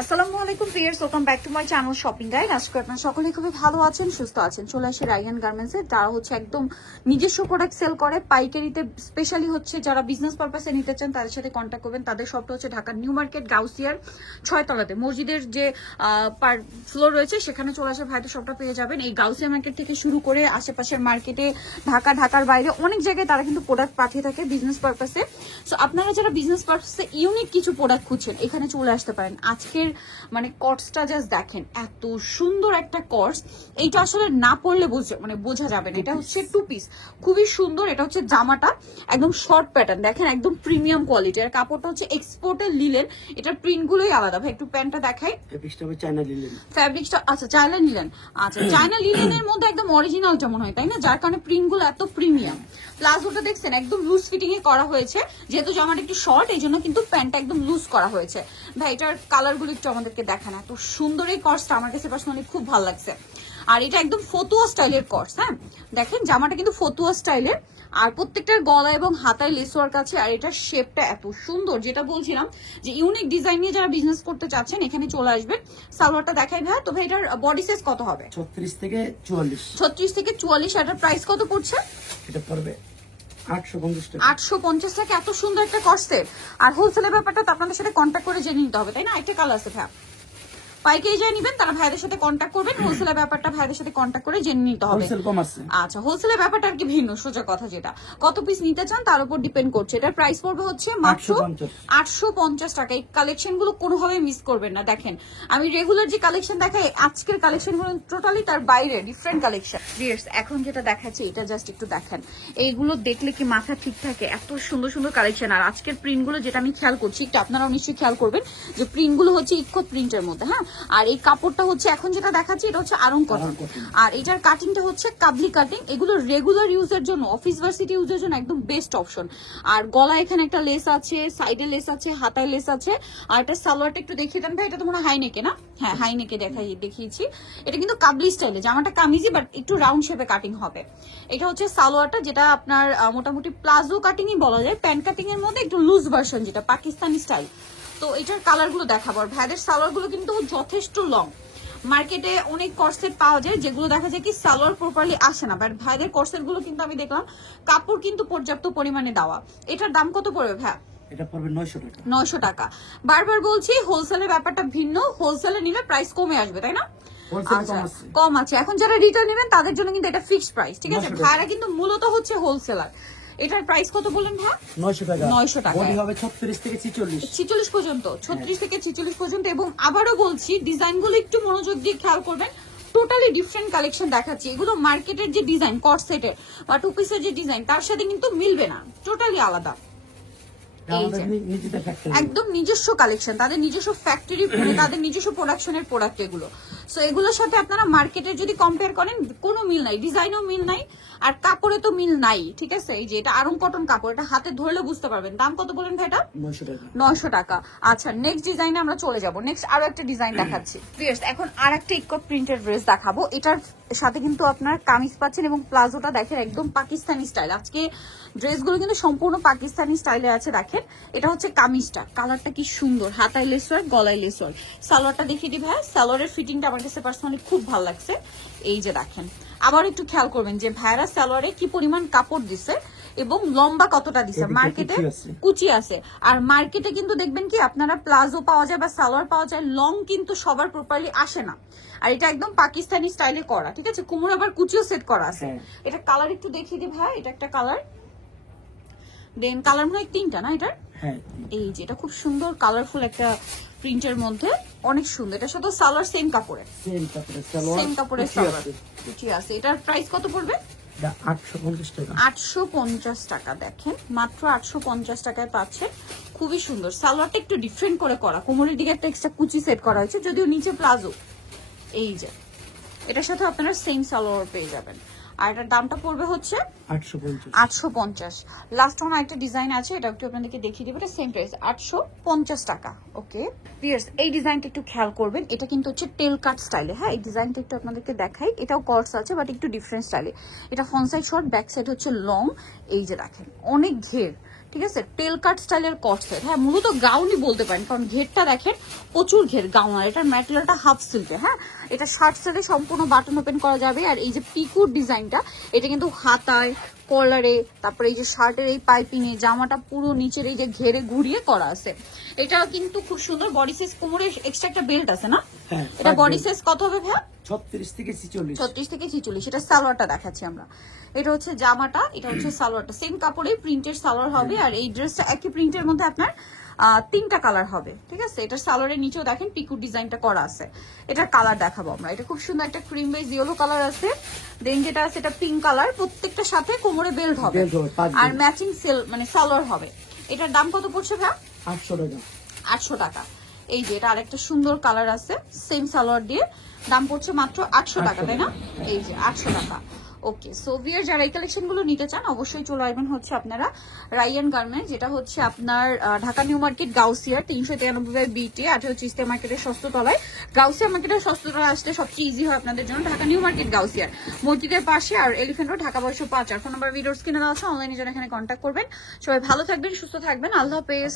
আসসালামু আলাইকুম viewers, welcome back to my channel shopping guide. আজকে আপনারা সকলেই খুবই ভালো আছেন, সুস্থ আছেন। চলে আসি রায়হান গার্মেন্টসে। তারা হচ্ছে একদম নিজস্ব প্রোডাক্ট সেল করে পাইকারিতে, স্পেশালি হচ্ছে যারা বিজনেস পারপাসে নিতে চান তাদের সাথে কন্ট্যাক্ট করবেন। তাদের শপটা হচ্ছে ঢাকার নিউ মার্কেট গাউসিয়ার 6 তলাতে, মসজিদের যে ফ্লোর রয়েছে সেখানে চলে আসে ভাইদের শপটা পেয়ে যাবেন। এই গাউসিয়া মার্কেট থেকে শুরু করে আশেপাশের মার্কেটে, ঢাকার বাইরে অনেক জায়গায় তারা কিন্তু প্রোডাক্ট পাঠিয়ে থাকে বিজনেস পারপাসে। সো আপনারা যারা বিজনেস পারপাসে ইউনিক কিছু প্রোডাক্ট খুঁজছেন এখানে চলে আসতে পারেন। আজকে মানে কর্সটা জাস্ট দেখেন, এত সুন্দর একটা কর্স। এইটা আসলে না পড়লে বোঝা যাবে না। এটা হচ্ছে 2 পিস, খুবই সুন্দর। এটা হচ্ছে জামাটা একদম শর্ট প্যাটার্ন, দেখেন একদম প্রিমিয়াম কোয়ালিটি। আর কাপড়টা হচ্ছে এক্সপোর্টের লিলেন, এটার প্রিন্ট গুলোই আলাদা। ভাই একটু প্যান্টটা দেখাই। ফ্যাব্রিক্সটা আচ্ছা চায়না লিলেন, আচ্ছা চায়না লিলেনের মধ্যে একদম অরিজিনালটা মনে হয়, তাই না? যার কারণে প্রিন্ট গুলো এত প্রিমিয়াম। প্লাজোটা দেখছেন একদম লুজ ফিটিং এ করা হয়েছে, যেহেতু জামাটা একটু শর্ট এই জন্য কিন্তু প্যান্টটা একদম লুজ করা হয়েছে। ভাই এটার কালার গুলো একটু আমাদেরকে দেখান। এত সুন্দর এই কর্সটা আমার কাছে পার্সোনালি খুব ভালো লাগছে। আর এটা একদম ফতুয়া স্টাইলের কর্স। হ্যাঁ দেখেন জামাটা কিন্তু ফতুয়া স্টাইলের, আর প্রত্যেকটার গলা এবং হাতায় লেস ওয়ার্ক আছে। আর এটার শেপটা এত সুন্দর, যেটা বলছিলাম যে ইউনিক ডিজাইন নিয়ে যারা বিজনেস করতে চাচ্ছেন এখানে চলে আসবেন। সালোয়ারটা দেখাই ভাই। তো ভাই এটার বডি সাইজ কত হবে? 36 থেকে 44। 36 থেকে 44। এটার প্রাইস কত পড়ছে? এটা পড়বে 850 টাকা। 850 টাকা। এত সুন্দর একটা কর্সের। আর হোলসেলের ব্যাপারটা তো আপনাদের সাথে কন্ট্যাক্ট করে জেনে নিতে হবে, তাই না? একটা কালার আছে ভাই, পাইকারি যাই নিবেন তারা ভাইদের সাথে কন্ট্যাক্ট করবেন। হোলসেলের ব্যাপারটা ভাইদের সাথে কন্ট্যাক্ট করে জেনে নিতে হবে। হোলসেল কম আছে। আচ্ছা হোলসেলের ব্যাপারটা আর কি ভিন্ন, সোজা কথা। যেটা কত পিস নিতে চান তার উপর ডিপেন্ড করছে। এটার প্রাইস পড়বে হচ্ছে মাত্র 850 টাকা। এই কালেকশন গুলো কোনোভাবে মিস করবেন না। দেখেন আমি রেগুলার যে কালেকশন দেখাই, আজকের কালেকশন গুলো টোটালি তার বাইরে ডিফারেন্ট কালেকশন। এখন যেটা দেখাচ্ছে এটা জাস্ট একটু দেখেন, এইগুলো দেখলে কি মাথা ঠিক থাকে? এত সুন্দর সুন্দর কালেকশন। আর আজকের প্রিন্ট গুলো যেটা আমি খেয়াল করছি, একটু আপনারাও নিশ্চয়ই খেয়াল করবেন যে প্রিন্ট গুলো হচ্ছে ইকোত প্রিন্টের মধ্যে। হ্যাঁ আর এই কাপড়টা হচ্ছে এখন যেটা দেখাচ্ছি এটা হচ্ছে আরং কটন, আর এটার কাটিংটা হচ্ছে কাবলি কাটিং। এগুলো রেগুলার ইউজের জন্য, অফিস ভার্সিটি ইউজের জন্য একদম বেস্ট অপশন। আর গলা এখানে একটা লেস আছে, সাইডে লেস আছে, হাতায় লেস আছে। আর এটা সালোয়ারটা একটু দেখিয়ে দেন ভাই। এটা তো মনে হয় হাই নেকে না? হ্যাঁ হাই নেকে দেখিয়েছি। এটা কিন্তু কাবলি স্টাইলে, জামাটা কামিজি বাট একটু রাউন্ড শেপে কাটিং হবে। এটা হচ্ছে সালোয়ারটা, যেটা আপনার মোটামুটি প্লাজো কাটিংই বলা যায়, প্যান্ট কাটিং এর মধ্যে একটু লুজ ভার্সন, যেটা পাকিস্তানি স্টাইল। তো এটার কালার গুলো দেখাবো। আর ভ্যাদের সালোয়ার গুলো কিন্তু যথেষ্ট লং। মার্কেটে অনেক কর্সেট পাওয়া যায় যেগুলো দেখা যায় কি সালোয়ার প্রপারলি আসে না, বাট ভাইদের কর্সেট গুলো কিন্তু আমি দেখলাম কাপড় কিন্তু পর্যাপ্ত পরিমাণে দেওয়া। এটার দাম কত পড়বে ভাই? এটা পড়বে 900 টাকা। 900 টাকা। বারবার বলছি হোলসেলের ব্যাপারটা ভিন্ন, হোলসেলে নিলে প্রাইস কমে আসবে, তাই না? কম আছে। এখন যারা রিটেল নেবেন তাদের জন্য কিন্তু এটা ফিক্সড প্রাইস, ঠিক আছে? ভাইরা কিন্তু মূলত হচ্ছে হোলসেলার। এটার প্রাইস কত বললেন ভাই? 900 টাকা। 900 টাকা। বডি হবে 36 থেকে 46। 46 পর্যন্ত, 36 থেকে 46 পর্যন্ত। এবং আবারও বলছি ডিজাইনগুলো একটু মনোযোগ দিয়ে খেয়াল করবেন। টোটালি ডিফারেন্ট কালেকশন দেখাচ্ছি। এগুলো মার্কেটের যে ডিজাইন কট সেটের বা টু পিসের যে ডিজাইন তার সাথে কিন্তু মিলবে না, টোটালি আলাদা। একদম নিজস্ব কালেকশন, তাদের নিজস্ব ফ্যাক্টরি, তাদের নিজস্ব প্রোডাকশনের প্রোডাক্ট এগুলো। সো এগুলোর সাথে আপনারা মার্কেটের যদি কম্পেয়ার করেন কোনো মিল নাই, ডিজাইনও মিল নাই, আর কাপড়ে তো মিল নাই, ঠিক আছে? এই যে এটা আরং কটন কাপড়, এটা হাতে ধরলে বুঝতে পারবেন। দাম কত বলেন ভাই এটা? 900 টাকা। আচ্ছা নেক্সট ডিজাইনে আমরা চলে যাব। নেক্সট আরো একটা ডিজাইন দেখাচ্ছি। এখন আর একটা ইকট প্রিন্টের ড্রেস দেখাবো। এটার সাথে কিন্তু আপনার কামিজ পাচ্ছেন এবং প্লাজোটা দেখেন একদম পাকিস্তানি স্টাইল। আজকে ড্রেসগুলো কিন্তু সম্পূর্ণ পাকিস্তানি স্টাইলে আছে। দেখেন এটা হচ্ছে কামিজটা, কালারটা কি সুন্দর, হাতায় লেস ওয়ার্ক, গলায় লেস ওয়ার্ক। সালোয়ারটা দেখিয়ে দিই ভাই। সালোয়ারের ফিটিংটা আমার কাছে পার্সোনালি খুব ভালো লাগছে। এই যে দেখেন, আবার একটু খেয়াল করবেন যে ভাইরা সালোয়ারে কি পরিমাণ কাপড় দিছে এবং লম্বা কতটা দিছে। মার্কেটে কুচি আছে, আর মার্কেটে কিন্তু দেখবেন কি আপনারা প্লাজো পাওয়া যায় বা সালোয়ার পাওয়া যায়, লং কিন্তু সবার প্রপারলি আসে না। আর এটা একদম পাকিস্তানি স্টাইলে করা, ঠিক আছে? কোমর আবার কুচিও সেট করা আছে। এটা কালার একটু দেখিয়ে দিই ভাই। এটা একটা কালার, দেন কালার মনে হয় 3টা না এটার? এই যে এটা খুব সুন্দর কালারফুল একটা প্রিন্টের মধ্যে, অনেক সুন্দর। এটা সাথে সালোয়ার সেম কাপড়ের সালোয়ার ঠিক আছে। এটার প্রাইস কত পড়বে? 850 টাকা। 850 টাকা। দেখেন মাত্র 850 টাকায় পাচ্ছেন। খুবই সুন্দর। সালোয়ারটা একটু ডিফারেন্ট করে করা, কোমরের দিকে একটা এক্সট্রা কুচি সেট করা হয়েছে, যদিও নিচে প্লাজো। এই যে এটার সাথে আপনারা সেম সালোয়ার পেয়ে যাবেন। আর এটার দামটা পড়বে হচ্ছে 850। লাস্ট ওয়ান একটা ডিজাইন আছে, এটা একটু আপনাদেরকে দেখিয়ে দিব। এটা সেম প্রাইস 850 টাকা। ওকে ভিউয়ার্স, এই ডিজাইনটা একটু খেয়াল করবেন। এটা কিন্তু হচ্ছে টেল কাট স্টাইলে। হ্যাঁ এই ডিজাইনটা একটু আপনাদেরকে দেখাই। এটাও কর্স আছে বাট একটু ডিফারেন্ট স্টাইলে। এটা front side short, back side হচ্ছে লং। এই যে দেখেন অনেক ঘের, ঠিক আছে, টেল কাট স্টাইলের কট সেট। হ্যাঁ, মূলত গাউনই বলতে পারেন, কারণ ঘেরটা দেখেন প্রচুর ঘের গাউন। আর এটার ম্যাটেরিয়ালটা হাফ সিল্কে। হ্যাঁ, এটা শার্ট সেটে সম্পূর্ণ বাটন ওপেন করা যাবে। আর এই যে পিকুর ডিজাইনটা, এটা কিন্তু হাতায়, কলারে, তারপরে এই যে শার্টের এই পাইপিং এ, জামাটা পুরো নিচের এই যে ঘেরে ঘুরিয়ে করা আছে। এটাও কিন্তু খুব সুন্দর। বডি সাইজ, কোমরে এক্সট্রা একটা বেল্ট আছে না? হ্যাঁ, এটা বডি সাইজ কত হবে ভাইয়া? 36 থেকে 46। 36 থেকে 46। এটা সালোয়ারটা দেখাচ্ছি আমরা। এটা হচ্ছে জামাটা, এটা হচ্ছে সালোয়ারটা। সেম কাপড়ে প্রিন্টের সালোয়ার হবে। আর এই ড্রেসটা একই প্রিন্টের মধ্যে আপনার 3টা কালার হবে। ঠিক আছে, এটার সালোয়ারের নিচেও দেখেন পিকু ডিজাইনটা করা আছে। এটার কালার দেখাবো আমরা। এটা খুব সুন্দর একটা ক্রিম বেজ ইয়েলো কালার আছে। দেন যেটা আছে এটা পিঙ্ক কালার। প্রত্যেকটার সাথে কোমরে বেল্ট হবে আর ম্যাচিং সেল মানে সালোয়ার হবে। এটার দাম কত পড়ছে ভাই? 800 টাকা। 800 টাকা। এই যে এটা আরেকটা সুন্দর কালার আছে সেম সালোয়ার দিয়ে, দাম পড়ছে মাত্র 800 টাকা, তাই না? এই যে 800 টাকা। ওকে, সো ভিউয়ার যারা এই কালেকশন গুলো নিতে চান অবশ্যই চলে আসবেন হচ্ছে আপনারা রাইয়ান গার্মেন্টস, যেটা হচ্ছে আপনার ঢাকা নিউ মার্কেট গাউসিয়া 393 বিটি 18 চিস্তিয়া মার্কেটের ষষ্ঠ তলায়। গাউসিয়া মার্কেটের ষষ্ঠ তলায় আসলে সবচেয়ে ইজি হয় আপনাদের জন্য। ঢাকা নিউ মার্কেট গাউসিয়ার মসজিদের পাশে, আর elephant road, Dhaka 1205। Phone number ভিডিওর স্ক্রিনে দেওয়া আছে, অনলাইনে যারা এখানে কন্ট্যাক্ট করবেন। সবাই ভালো থাকবেন, সুস্থ থাকবেন, আল্লাহ হাফেজ।